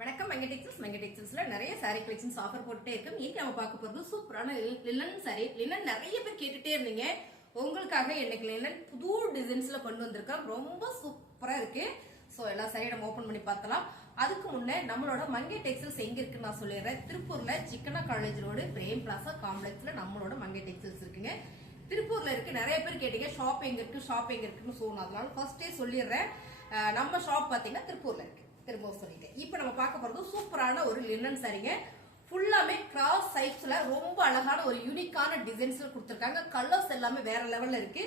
வணக்கம் மங்கை டெக்ஸ்டைல்ஸ்ல நிறைய sorry collections offer போட்டுட்டே இருக்கு. இன்னைக்கு நம்ம பார்க்க போறது சூப்பரான லினன் சாரி. லினன் நிறைய பேர் கேட்டுட்டே இருந்தீங்க. உங்களுக்காக இன்னைக்கு லினன் புது டிசைன்ஸ்ல கொண்டு வந்திருக்கோம். ரொம்ப சூப்பரா இருக்கு. சோ எல்லா சாரியும் நம்ம ஓபன் பண்ணி பார்த்தலாம். அதுக்கு முன்னே நம்மளோட மங்கை டெக்ஸ்டைல்ஸ் எங்க இருக்குன்னு நான் சொல்லிடுறேன். திருப்பூர்ல சிக்கனா காலேஜ் ரோடு பிரேம் பிளாசா காம்ப்ளெக்ஸ்ல நம்மளோட மங்கை டெக்ஸ்டைல்ஸ் இருக்குங்க. திருப்பூர்ல இருக்கு. நிறைய பேர் கேட்டீங்க ஷாப் எங்க இருக்குன்னு சொன்னோம். அதனால ஃபர்ஸ்டே சொல்லிடுறேன். நம்ம ஷாப் பாத்தீங்கன்னா திருப்பூர்ல இருக்கு. திரும்ப சொல்லிட்டேன். இப்ப நம்ம பார்க்க போறது சூப்பரான ஒரு லினன் சாரிங்க. ஃபுல்லாமே கிராஸ் சைஸ்ல ரொம்ப அழகான ஒரு யூனிக்கான டிசைன்ஸ்ல கொடுத்திருக்காங்க. கலர்ஸ் எல்லாமே வேற லெவல்ல இருக்கு.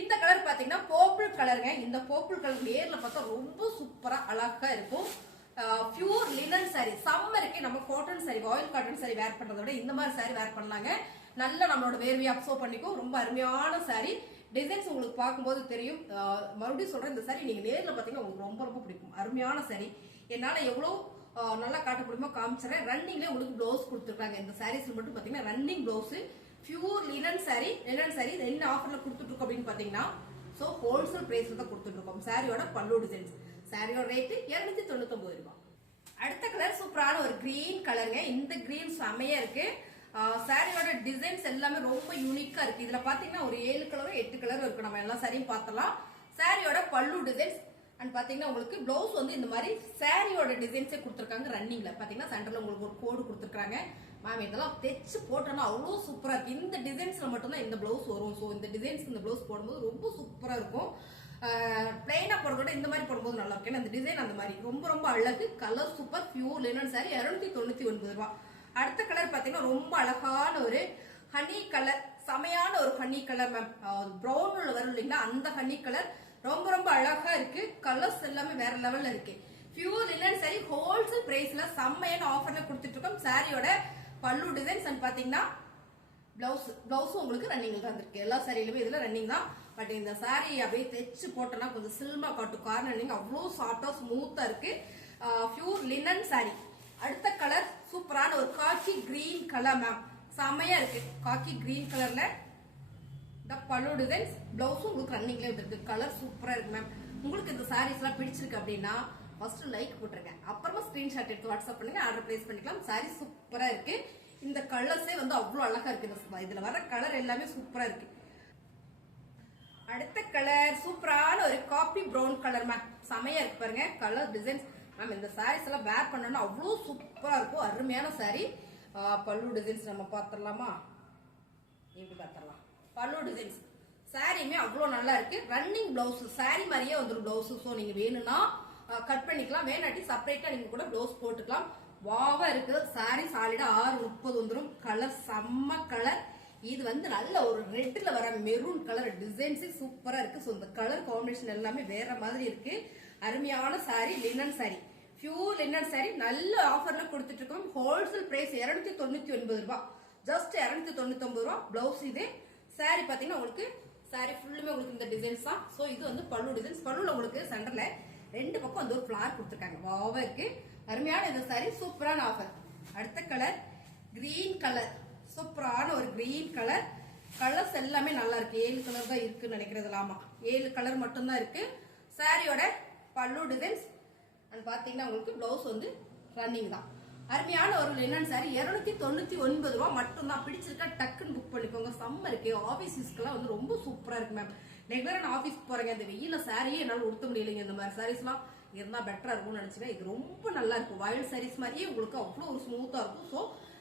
இந்த கலர் பாத்தீங்கன்னா பர்பிள் கலருங்க. இந்த பர்பிள் கலர் நேர்ல பார்த்தா ரொம்ப சூப்பரா அழகா இருக்கும். Pure linen sari. சம்மருக்கு நம்ம cotton sari, oil cotton sari wear பண்றதை விட இந்த மாதிரி சாரி வேர் பண்ணலாங்க. நல்லா நம்மளோட வேர்வையை அப்சர்வ் பண்ணிக்கும். ரொம்ப அருமையான சாரி. டிசைன்ஸ் உங்களுக்கு பார்க்கும்போது தெரியும். மறுபடியும் சொல்றேன், இந்த சாரி நீங்க நேர்ல பாத்தீங்கன்னா உங்களுக்கு ரொம்ப ரொம்ப பிடிக்கும். அருமையான சாரி. என்னால எவ்வளவு நல்லா காட்ட முடியுமோ காமிச்சிடறேன். ரன்னிங்ல உங்களுக்கு பிளவுஸ் கொடுத்துருக்காங்க. இந்த சாரீஸ்ல மட்டும் பாத்தீங்கன்னா running blouse. Pure linen sari. Linen sorry என்ன ஆஃபர்ல கொடுத்துட்டு இருக்கோம் அப்படின்னு பாத்தீங்கன்னா, சோ ஹோல்சேல் பிரைஸ்ல தான் கொடுத்துட்டு இருக்கோம். சாரியோட பல்லு டிசைன்ஸ். சாரியோட ரேட் 299 ரூபாய். அடுத்த கலர் சூப்பரான ஒரு கிரீன் கலருங்க. இந்த கிரீன் செமையா இருக்கு. சாரியோட டிசைன்ஸ் எல்லாமே ரொம்ப யூனிக்கா இருக்கு. இதுல பாத்தீங்கன்னா ஒரு 7 கலரும் 8 கலரும் இருக்கு. நம்ம எல்லா சாரியும் பார்த்தலாம். சாரியோட பல்லு டிசைன்ஸ் அண்ட் பாத்தீங்கன்னா உங்களுக்கு பிளவுஸ் வந்து இந்த மாதிரி சாரியோட டிசைன்ஸே கொடுத்துருக்காங்க. ரன்னிங்ல பாத்தீங்கன்னா சென்டர்ல உங்களுக்கு ஒரு கோடு கொடுத்துருக்காங்க. மேம் இதெல்லாம் தைச்சு போட்டோம்னா அவ்வளவு சூப்பரா இருக்கு. இந்த டிசைன்ஸ்ல மட்டும்தான் இந்த பிளவுஸ் வரும். ஸோ இந்த டிசைன்ஸ் இந்த பிளவுஸ் போடும்போது ரொம்ப சூப்பரா இருக்கும். பிளைனா போடுறதோட இந்த மாதிரி போடும்போது நல்லா இருக்கு. அந்த டிசைன் அந்த மாதிரி ரொம்ப ரொம்ப அழகு. Colour super. Pure linen sorry 299 ரூபாய். அடுத்த கலர் பாத்தீங்கன்னா ரொம்ப அழகான ஒரு ஹனி கலர். செமையான ஒரு ஹனி கலர் மேம். பிரவுன்ல வரும் இல்லைங்களா, அந்த ஹனி கலர் ரொம்ப ரொம்ப அழகா இருக்கு. கலர்ஸ் எல்லாமே வேற லெவல்ல இருக்கு. பியூர் லினன் சாரி ஹோல்சேல் பிரைஸ்ல செம்மையான ஆஃபர்ல கொடுத்துட்டு இருக்கோம். சாரியோட பல்லு டிசைன்ஸ் அண்ட் பாத்தீங்கன்னா பிளவுஸ் உங்களுக்கு ரன்னிங்ல தான் இருக்கு. எல்லா சாரியிலுமே இதுல ரன்னிங் தான். பட் இந்த சாரி அப்படியே தைச்சு போட்டோம்னா கொஞ்சம் சில்மா காட்டு கார்னர் அவ்வளவு சாஃப்டா ஸ்மூத்தா இருக்கு. Pure linen sorry. அடுத்த கலர் சூப்பரான ஒரு காக்கி கிரீன் கலர் மேம். செமையா இருக்கு. காக்கி கிரீன் கலர்ல இந்த பல்லு டிசைன்ஸ். பிளவுஸும் உங்களுக்கு ரன்னிங்ல இருக்கு. கலர் சூப்பரா இருக்கு மேம். உங்களுக்கு இந்த சாரீஸ் எல்லாம் பிடிச்சிருக்கு அப்படின்னா ஃபர்ஸ்ட் லைக் போட்டுருங்க. அப்புறமா ஸ்கிரீன்ஷாட் எடுத்து வாட்ஸ்அப் பண்ணுங்க. ஆர்டர் பிளேஸ் பண்ணிக்கலாம். சாரி சூப்பரா இருக்கு. இந்த கலர்ஸே வந்து அவ்வளவு அழகா இருக்கு. இதுல வர கலர் எல்லாமே சூப்பரா இருக்கு. அடுத்த கலர் சூப்பரான ஒரு காபி பிரவுன் கலர் மேம். செமையா இருக்கு பாருங்க. Colour designs ma'am. இந்த சாரீஸ் எல்லாம் வேர் பண்ணோம்னா அவ்வளவு சூப்பரா இருக்கும். அருமையான சாரி. பல்லு டிசைன்ஸ் நம்ம பாத்திரலாமா? எப்படி பாத்திரலாம்? பல்லு டிசைன்ஸ் சாரியுமே அவ்வளவு நல்லா இருக்கு. ரன்னிங் பிளவுஸ் சாரி மாதிரியே வந்துடும் பிளவுஸ். ஸோ நீங்க வேணும்னா கட் பண்ணிக்கலாம். வேணாட்டி செப்பரேட்டா நீங்க கூட பிளவுஸ் போட்டுக்கலாம். வாவா இருக்கு. சாரி சாலிடா 630 வந்துடும். கலர் செம்ம கலர். இது வந்து நல்ல ஒரு ரெட்ல வர மெரூன் கலர் டிசைன்ஸ் சூப்பரா இருக்கு. ஸோ இந்த கலர் காம்பினேஷன் எல்லாமே வேற மாதிரி இருக்கு. அருமையான sorry linen sorry. Pure linen sorry நல்ல ஆஃபர்ல கொடுத்துட்டு இருக்கோம். ஹோல்சேல் பிரைஸ் 299 ரூபாய். ஜஸ்ட் 299 ரூபாய். பிளவுஸ் இது. சாரி பாத்தீங்கன்னா உங்களுக்கு சாரி ஃபுல்லுமே உங்களுக்கு இந்த டிசைன்ஸ் தான். சோ இது வந்து பல்லு டிசைன்ஸ். பல்லுல உங்களுக்கு சென்டர்ல ரெண்டு பக்கம் வந்து ஒரு ஃபிளார் கொடுத்துருக்காங்க. வாவா இருக்கு. அருமையான இந்த சாரி சூப்பரான ஆஃபர். அடுத்த கலர் கிரீன் கலர். சூப்பரான ஒரு கிரீன் கலர். கலர்ஸ் எல்லாமே நல்லா இருக்கு. 7 கலர் தான் இருக்குன்னு நினைக்கிறது. ஆமா 7 கலர் மட்டும் தான் இருக்கு. சாரியோட பல்லு டிசைன்ஸ் அண்ட் பாத்தீங்கன்னா உங்களுக்கு பிளவுஸ் வந்து ரன்னிங் தான். அருமையான ஒரு லினன் சாரி 299 ரூபாய் மட்டும் தான். பிடிச்சிருக்கா டக்குன்னு புக் பண்ணிக்கோங்க. சம்மர் இருக்கு. ஆபீஸ் யூஸ்க்கெல்லாம் வந்து ரொம்ப சூப்பரா இருக்கு மேம். ரெகுலரா நான் ஆபீஸ் போறேங்க. இந்த வெயில சாரியே என்னால உடுத்த முடியலைங்க. இந்த மாதிரி சாரீஸ் எல்லாம் இருந்தா பெட்டரா இருக்கும்னு நினைச்சேன். இது ரொம்ப நல்லா இருக்கும். வயல் சாரீஸ் மாதிரியே உங்களுக்கு அவ்வளவு ஒரு ஸ்மூத்தா இருக்கும். சோ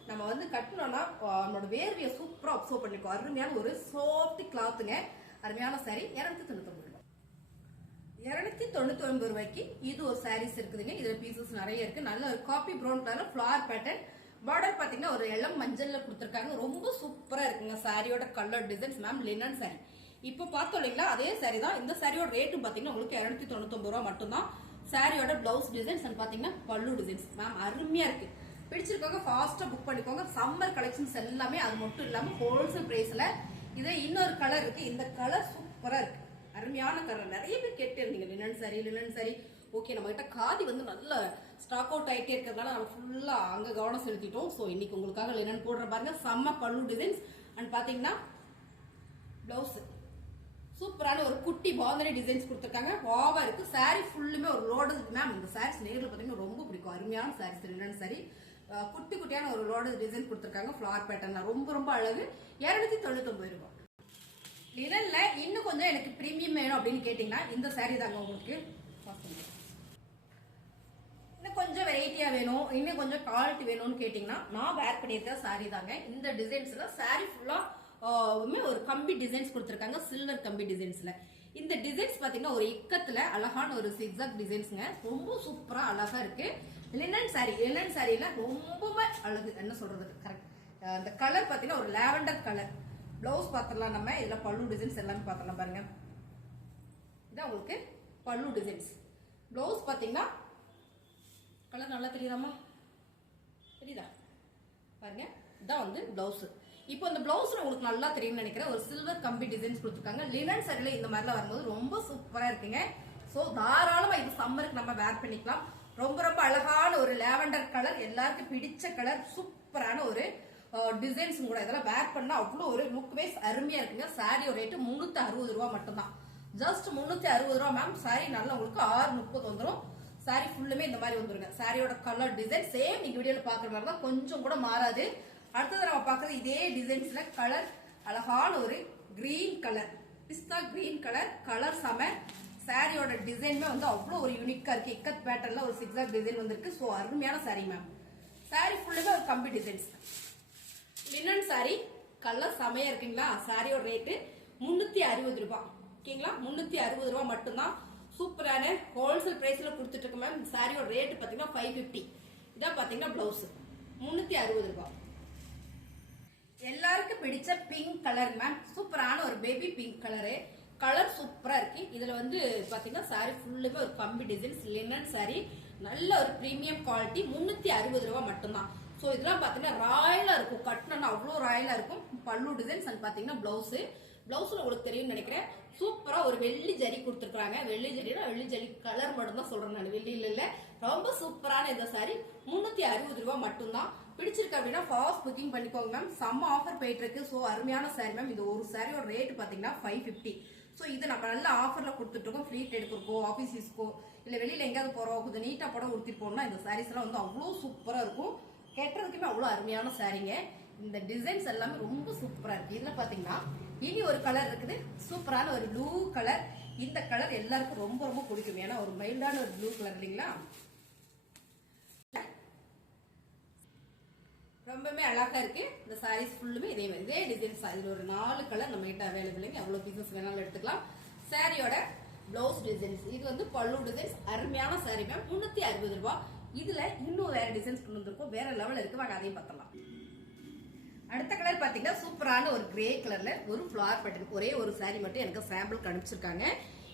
நம்ம வந்து கட்டணும்னா நம்மளோட வேர்வையை சூப்பரா அப்சர்வ் பண்ணிக்கோ. அருமையான ஒரு சாஃப்ட் கிளாத்துங்க. அருமையான சாரி 299 ரூபாய். 299 ரூபாய்க்கு இது ஒரு சாரீஸ் இருக்குதுங்க. இதுல பீசஸ் நிறைய இருக்கு. நல்ல ஒரு coffee brown colour flower pattern. Border பாத்தீங்கன்னா ஒரு இளம் மஞ்சள்ல கொடுத்துருக்காங்க. ரொம்ப சூப்பரா இருக்குங்க. சாரியோட colour designs ma'am. Linen sorry இப்ப பார்த்தோம் இல்லைங்களா, அதே சாரி தான். இந்த சாரியோட ரேட்டும் பாத்தீங்கன்னா உங்களுக்கு 299 ரூபாய் மட்டும் தான். சாரியோட பிளவுஸ் டிசைன்ஸ் பாத்தீங்கன்னா பல்லு டிசைன்ஸ் மேம். அருமையா இருக்கு. பிடிச்சிருக்கவங்க ஃபாஸ்டா புக் பண்ணிக்கோங்க. சம்மர் கலெக்ஷன்ஸ் எல்லாமே அது மட்டும் இல்லாம ஹோல்சேல் பிரைஸ்ல. இது இன்னொரு கலர் இருக்கு. இந்த கலர் சூப்பரா இருக்கு. அருமையான கலர். நிறைய பேர் கேட்டு இருந்தீங்க லினன் சாரி. ஓகே, நம்ம கிட்ட காதி வந்து நல்ல ஸ்டாக் அவுட் ஆயிட்டே இருக்கிறதுனால நம்ம ஃபுல்லா அங்க கவனம் செலுத்திட்டோம். சோ இன்னைக்கு உங்களுக்காக லினன் போடுற பாருங்க. செம்ம பல்லு டிசைன்ஸ் அண்ட் பாத்தீங்கன்னா பிளவுஸ் சூப்பரான ஒரு குட்டி பாந்தனி டிசைன்ஸ் கொடுத்துருக்காங்க. வாவா இருக்கு. சாரி ஃபுல்லுமே ஒரு லோடு மேம். இந்த சாரீஸ் நேரில் பார்த்தீங்கன்னா ரொம்ப பிடிக்கும். அருமையான சாரீஸ் லினன் சாரி. குட்டி குட்டியான ஒரு லோடு டிசைன் கொடுத்துருக்காங்க. ஃபிளவர் பேட்டர்ல ரொம்ப ரொம்ப அழகு. 299 ரூபாய். லினன்ல இன்னும் கொஞ்சம் எனக்கு பிரீமியம் வேணும் அப்படின்னு கேட்டீங்கன்னா இந்த சாரி தாங்க உங்களுக்கு. இன்னும் கொஞ்சம் வெரைட்டியா வேணும், இன்னும் கொஞ்சம் குவாலிட்டி வேணும்னு கேட்டீங்கன்னா நான் வேர் பண்ணியிருக்க சாரி தாங்க. இந்த டிசைன்ஸ்ல சாரி ஃபுல்லா ஒரு கம்பி டிசைன்ஸ் கொடுத்துருக்காங்க. சில்வர் கம்பி டிசைன்ஸ்ல இந்த டிசைன்ஸ் பாத்தீங்கன்னா ஒரு இக்கத்துல அழகான ஒரு சிக்ஸாக் டிசைன்ஸ்ங்க. ரொம்ப சூப்பரா அழகா இருக்கு. லினன் சாரி. லினன் சாரியில ரொம்பவே அழகு. என்ன சொல்றது கரெக்ட். இந்த கலர் பாத்தீங்கன்னா ஒரு லாவெண்டர் கலர். பிளவுஸ் பாத்திரலாம் நம்ம. இதுல பல்லு டிசைன்ஸ் எல்லாமே பாத்திரலாம் பாருங்க. இதான் உங்களுக்கு பல்லு டிசைன்ஸ். பிளவுஸ் பாத்தீங்கன்னா கலர் நல்லா தெரியுதாமா? தெரியுதா பாருங்க. இதான் வந்து பிளவுஸ். இப்போ இந்த பிளவுஸ்ல உங்களுக்கு நல்லா தெரியும்னு நினைக்கிறேன். ஒரு சில்வர் கம்பி டிசைன்ஸ் கொடுத்துருக்காங்க. லினன் சாரில இந்த மாதிரிலாம் வரும்போது ரொம்ப சூப்பரா இருக்குங்க. ஸோ தாராளமா இது சம்மருக்கு நம்ம வேர் பண்ணிக்கலாம். ரொம்ப ரொம்ப அழகான ஒரு லாவெண்டர் கலர். எல்லாருக்கும் பிடிச்ச கலர். சூப்பரான ஒரு டிசைன்ஸ் கூட. இதெல்லாம் வேர் பண்ணா அவ்வளோ ஒரு லுக் வைஸ் அருமையா இருக்குங்க. சாரியோட ரேட்டு 360 ரூபா மட்டும்தான். ஜஸ்ட் 360 ரூபா மேம். சாரி நல்லா உங்களுக்கு 630 வந்துடும். சாரி ஃபுல்லுமே இந்த மாதிரி வந்துருங்க. சாரியோட கலர் டிசைன் சேம் நீங்க வீடியோல பாக்குற மாதிரி தான். கொஞ்சம் கூட மாறாது. அடுத்தது நம்ம பார்க்கறது இதே டிசைன்ஸ்ல கலர் அழகான ஒரு கிரீன் கலர். பிஸ்தா கிரீன் கலர். கலர் செம. சாரியோட டிசைனுமே வந்து அவ்வளோ ஒரு யூனிக்கா இருக்கு. இக்கத் பேட்டர்ல ஒரு சிக்ஸாக் டிசைன் வந்திருக்கு. ஸோ அருமையான சாரி மேம். சாரி ஃபுல்லுமே ஒரு கம்பி டிசைன்ஸ். லினன் சாரி கலர் செமையா இருக்குங்களா. சாரியோட ரேட்டு 360 ரூபாய். ஓகேங்களா? 360 ரூபாய் மட்டும்தான். சூப்பரான ஹோல்சேல் பிரைஸ்ல கொடுத்துட்டு இருக்கு மேம். சாரியோட ரேட்டு பாத்தீங்கன்னா 550. இதான் பாத்தீங்கன்னா பிளவுஸ் 360 ரூபாய். எல்லாருக்கும் பிடிச்ச பிங்க் கலர் மேம். சூப்பரான ஒரு பேபி பிங்க் கலரு. கலர் சூப்பரா இருக்கு. இதுல வந்து பாத்தீங்கன்னா சாரி ஃபுல்லுமே ஒரு கம்பி டிசைன்ஸ். லினன் சாரி நல்ல ஒரு பிரீமியம் குவாலிட்டி. 360 ரூபாய் மட்டும்தான். ஸோ இதெல்லாம் பாத்தீங்கன்னா ராயலா இருக்கும். கட்டணும்னா அவ்வளோ ராயலா இருக்கும். பல்லு டிசைன்ஸ் அண்ட் பாத்தீங்கன்னா பிளவுஸ். பிளவுஸ்ல உங்களுக்கு தெரியும்னு நினைக்கிறேன். சூப்பரா ஒரு வெள்ளி ஜரி கொடுத்துருக்காங்க. வெள்ளி ஜரினா வெள்ளி ஜரி கலர் மட்டும் தான் சொல்றேன் நான். வெள்ளியில இல்ல. ரொம்ப சூப்பரான இந்த சாரி 360 ரூபாய் மட்டும்தான். பிடிச்சிருக்கு அப்படின்னா ஃபாஸ்ட் புக்கிங் பண்ணிக்கோங்க மேம். செம்ம ஆஃபர் போயிட்டு இருக்கு. ஸோ அருமையான சாரி மேம். இது ஒரு சாரியோட ரேட் பாத்தீங்கன்னா 550. ஸோ இது நம்ம நல்ல ஆஃபர்ல கொடுத்துட்டு இருக்கோம். ஃபிளீட் எடுக்கிறக்கோ ஆஃபீஸ் யூஸ்க்கோ இல்ல வெளியில எங்கேயாவது போறோம் கொஞ்சம் நீட்டா போட உடுத்திட்டு போனோம்னா இந்த சாரீஸ் எல்லாம் வந்து அவ்வளோ சூப்பரா இருக்கும். கெட்டுறதுக்குமே அவ்வளோ அருமையான சாரிங்க. இந்த டிசைன்ஸ் எல்லாமே ரொம்ப சூப்பரா இருக்கு. இதுல பாத்தீங்கன்னா இனி ஒரு கலர் இருக்குது. சூப்பரான ஒரு ப்ளூ கலர். இந்த கலர் எல்லாருக்கும் ரொம்ப ரொம்ப பிடிக்கும். ஏன்னா ஒரு மைல்டான ஒரு ப்ளூ கலர் இல்லைங்களா. ரொம்பவே அழகா இருக்கு. இந்த சாரீஸ் ஃபுல்லுமே இதே மாதிரி இதே டிசைன்ஸ். இதுல ஒரு 4 கலர் நம்ம கிட்ட அவைலபிள். எவ்வளவு பீசஸ் வேணாலும் எடுத்துக்கலாம். சாரியோட பிளவுஸ் டிசைன்ஸ். இது வந்து பல்லு டிசைன்ஸ். அருமையான சாரி மேம். 360 ரூபாய். இதுல இன்னும் வேற டிசைன்ஸ் கொண்டு வந்திருக்கோம். வேற லெவல் இருக்கு. வாங்க அதையும் பார்த்தலாம். அடுத்த கலர் பாத்தீங்கன்னா சூப்பரான ஒரு கிரே கலர்ல ஒரு ஃபிளவர் பேட்டர்ன். ஒரே ஒரு சாரி மட்டும் எனக்கு சாம்பிள் அனுப்பிச்சிருக்காங்க.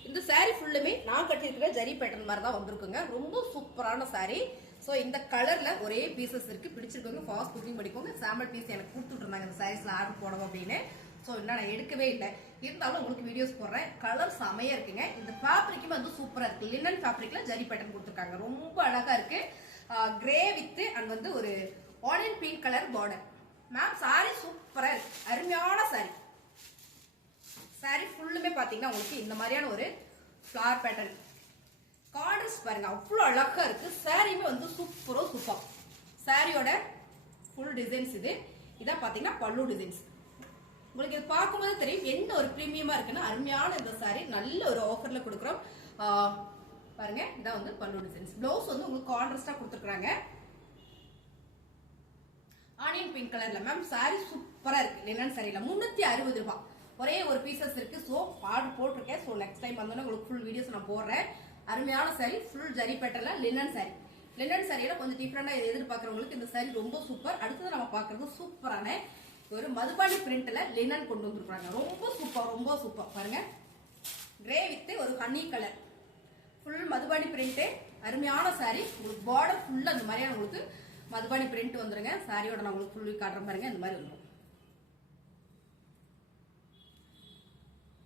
இந்த சாரி ஃபுல்லுமே நான் கட்டியிருக்கிற ஜரி பேட்டர்ன் மாதிரி தான் வந்திருக்குங்க. ரொம்ப சூப்பரான சாரி. ஸோ இந்த கலர்ல ஒரே பீசஸ் இருக்கு. பிடிச்சிருக்கோங்க ஃபாஸ்ட் புக்கிங் பண்ணிக்கோங்க. சாம்பிள் பீஸ் எனக்கு கொடுத்துட்டு இருந்தாங்க இந்த சாரீஸ்ல ஆர்டர் போடணும் அப்படின்னு. ஸோ இன்னும் நான் எடுக்கவே இல்லை. இருந்தாலும் உங்களுக்கு வீடியோஸ் போடுறேன். கலர் செமையா இருக்குங்க. இந்த ஃபேப்ரிக்குமே வந்து சூப்பரா இருக்கு. லினன் ஃபேப்ரிக்ல ஜரி பேட்டர்ன் கொடுத்துருக்காங்க. ரொம்ப அழகா இருக்கு. கிரே வித் அண்ட் வந்து ஒரு onion pink colour border. Ma'am sorry சூப்பரா இருக்கு. அருமையான சாரி. சாரி ஃபுல்லுமே பாத்தீங்கன்னா உங்களுக்கு இந்த மாதிரியான ஒரு ஃபிளவர் பேட்டர்ன். கார்டர்ஸ் பாருங்க அவ்வளோ அழகா இருக்கு. சாரியுமே வந்து சூப்பரோ சூப்பர். சாரியோட ஃபுல் டிசைன்ஸ் இது. இதான் பாத்தீங்கன்னா பல்லு டிசைன்ஸ். உங்களுக்கு இது பார்க்கும்போது தெரியும் என்ன ஒரு பிரீமியமா இருக்குன்னா அருமையான இந்த சாரி. நல்ல ஒரு ஆஃபர்ல கொடுக்குறோம். பாருங்க இதான் வந்து பல்லு டிசைன்ஸ். பிளவுஸ் வந்து உங்களுக்கு கான்ட்ராஸ்டா கொடுத்துருக்காங்க. ஆனியன் பிங்க் கலர்ல மேம். சாரி சூப்பரா இருக்கு. லினன் சாரில 360 ரூபாய். ஒரே ஒரு பீசஸ் இருக்கு. ஸோ ஆர்டர் போட்டிருக்கேன். ஸோ நெக்ஸ்ட் டைம் வந்தோன்னா உங்களுக்கு ஃபுல் வீடியோஸ் நான் போடுறேன். அருமையான சாரி. ஃபுல் ஜரி பேட்டர்ல லினன் சாரி. லினன் சாரியில கொஞ்சம் டிஃப்ரெண்டா எதிர்பார்க்கறவங்களுக்கு இந்த சாரி ரொம்ப சூப்பர். அடுத்தது நம்ம பாக்குறது சூப்பரான ஒரு மதுபானி பிரிண்ட்ல லினன் கொண்டு வந்திருக்காங்க. ரொம்ப சூப்பர். ரொம்ப சூப்பர். பாருங்க கிரே வித் ஒரு honey colour. Full Madhubani print. அருமையான சாரி. உங்களுக்கு பார்டர் ஃபுல்லா அந்த மாதிரியான உங்களுக்கு மதுபானி பிரிண்ட் வந்துருங்க. சாரியோட நான் உங்களுக்கு ஃபுல்லி காட்டுற பாருங்க. இந்த மாதிரி வந்துடும்.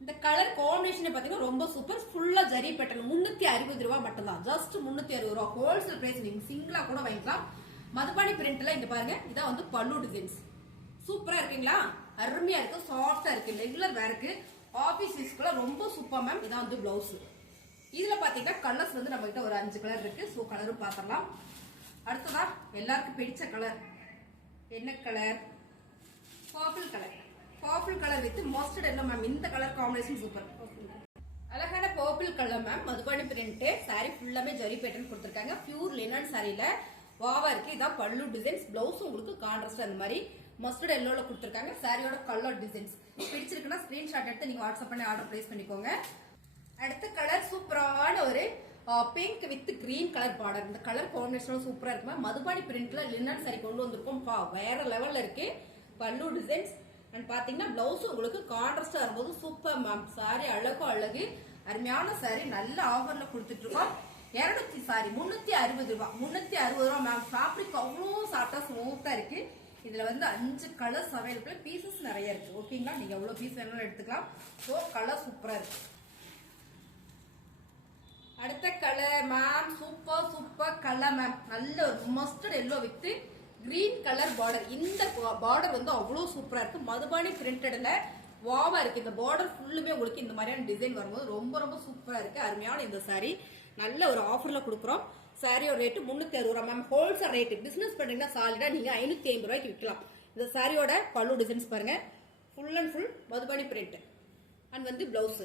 இந்த கலர் காம்பினேஷன் பாத்தீங்கன்னா ரொம்ப சூப்பர். ஃபுல்லா ஜரி பேட்டர்ன். 360 ரூபாய் மட்டும்தான். ஜஸ்ட் 360 ரூபாய். Wholesale price. நீங்க சிங்கிளா கூட வாங்கிக்கலாம். மதுபானி பிரிண்ட்ல இங்க பாருங்க. இதான் வந்து பல்லு டிசைன்ஸ். சூப்பரா இருக்குங்களா. அருமையா இருக்கு. சாஃப்டா இருக்கு. ரெகுலர் வேருக்கு ஆபீஸ் யூஸ்க்குள்ள ரொம்ப சூப்பர் மேம். இதான் வந்து பிளவுஸ். இதுல பாத்தீங்கன்னா கலர்ஸ் வந்து நம்ம கிட்ட ஒரு 5 கலர் இருக்கு. சோ கலரும் பாத்திரலாம். அடுத்ததா எல்லாருக்கும் பிடிச்ச கலர் என்ன colour? Purple colour. Purple colour with mustard yellow ma'am. இந்த கலர் காம்பினேஷன் சூப்பர். அழகான purple colour ma'am. Madhubani print. Sorry ஃபுல்லாமே ஜரி பேட்டர்ன் கொடுத்திருக்காங்க. பியூர் லினன் சாரியில வாவா இருக்கு. இதான் பல்லு டிசைன்ஸ். பிளவுஸ் உங்களுக்கு கான்ட்ராஸ்ட் அந்த மாதிரி மஸ்டர்ட் எல்லோல கொடுத்திருக்காங்க. சாரியோட கலர் டிசைன்ஸ் பிடிச்சிருக்குன்னா ஸ்கிரீன்ஷாட் எடுத்து நீங்க வாட்ஸ்அப் பண்ணி ஆர்டர் பிளேஸ் பண்ணிக்கோங்க. அடுத்த கலர் சூப்பரான ஒரு pink with green colour border. இந்த கலர் காம்பினேஷன் சூப்பரா இருக்கு. மதுபானி பிரிண்ட்ல லினன் சாரி கொண்டு வந்திருக்கோம். வேற லெவல்ல இருக்கு. பல்லு டிசைன்ஸ் அண்ட் பாத்தீங்கன்னா பிளவுஸ் உங்களுக்கு கான்ட்ராஸ்டா இருக்கும்போது சூப்பர் மேம். சாரி அழகோ அழகு. அருமையான சாரி. நல்ல ஆஃபர்ல கொடுத்துட்டு இருக்கோம். 200 சாரி 360 ரூபாய். 360 ரூபாய் மேம். ஃபேப்ரிக் அவ்வளோ சாஃப்டா ஸ்மூத்தா இருக்கு. இதுல வந்து 5 கலர்ஸ் அவைலபிள். பீசஸ் நிறைய இருக்கு. ஓகேங்களா? நீங்க எவ்வளவு பீஸ் வேணாலும் எடுத்துக்கலாம். ஸோ கலர் சூப்பரா இருக்கு. அடுத்த colour ma'am super super colour ma'am. நல்ல ஒரு mustard yellow with green colour border. இந்த பார்டர் வந்து அவ்வளவு சூப்பரா இருக்கு. மதுபானி பிரிண்டட்ல வாவா இருக்கு. இந்த பார்டர் ஃபுல்லுமே உங்களுக்கு இந்த மாதிரியான டிசைன் வரும்போது ரொம்ப ரொம்ப சூப்பரா இருக்கு. அருமையான இந்த சாரி நல்ல ஒரு ஆஃபர்ல கொடுக்குறோம். சாரியோட ரேட்டு 360 ரூபாய் மேம். Wholesale rate. பிசினஸ் பண்றீங்கன்னா சாலிடா நீங்க 550 ரூபாய்க்கு விற்கலாம். இந்த சாரியோட பல்லு டிசைன்ஸ் பாருங்க. Full and full Madhubani print and வந்து பிளவுஸ்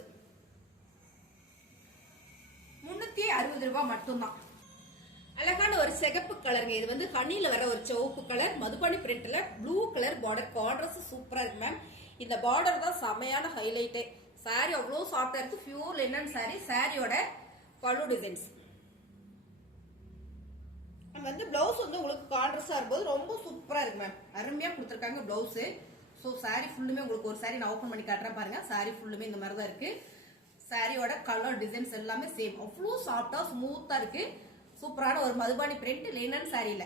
360 ரூபாய் மட்டும்தான். அழகான ஒரு சிகப்பு கலருங்க. இது வந்து ஹனில வர ஒரு சிவப்பு கலர். மதுபானி பிரிண்ட்ல ப்ளூ கலர் பார்டர். கான்ட்ராஸ்ட் சூப்பரா இருக்கு மேம். இந்த பார்டர் தான் செமையான ஹைலைட்டே. சாரி அவ்வளவு சாஃப்டா இருக்கு. Pure linen sorry. சாரியோட பல்லு டிசைன்ஸ் வந்து பிளவுஸ் வந்து உங்களுக்கு கான்ட்ராஸ்டா இருக்கும்போது ரொம்ப சூப்பரா இருக்கு மேம். அருமையா கொடுத்துருக்காங்க பிளவுஸ். ஸோ சாரி ஃபுல்லுமே உங்களுக்கு ஒரு சாரி நான் ஓப்பன் பண்ணி காட்டுறேன் பாருங்க. சாரி ஃபுல்லுமே இந்த மாதிரி தான் இருக்கு. சாரியோட கலர் டிசைன்ஸ் எல்லாமே சேம். அவ்வளோ சாஃப்டா ஸ்மூத்தா இருக்கு. சூப்பரான ஒரு மதுபானி பிரிண்ட் லினன் சாரியில.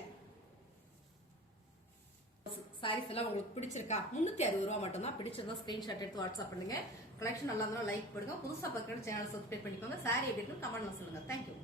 சாரீஸ் எல்லாம் உங்களுக்கு பிடிச்சிருக்கா? 360 ரூபாய் மட்டும் தான். பிடிச்சிருந்தா ஸ்கிரீன்ஷாட் எடுத்து வாட்ஸ்அப் பண்ணுங்க. கலெக்ஷன் நல்லா இருந்தாலும் லைக் பண்ணுங்க. புதுசா பார்க்குற சேனல் சப்ஸ்கிரைப் பண்ணிக்கோங்க. சாரி எப்படி இருக்குன்னு கமெண்ட்ல சொல்லுங்க. தேங்க்யூ.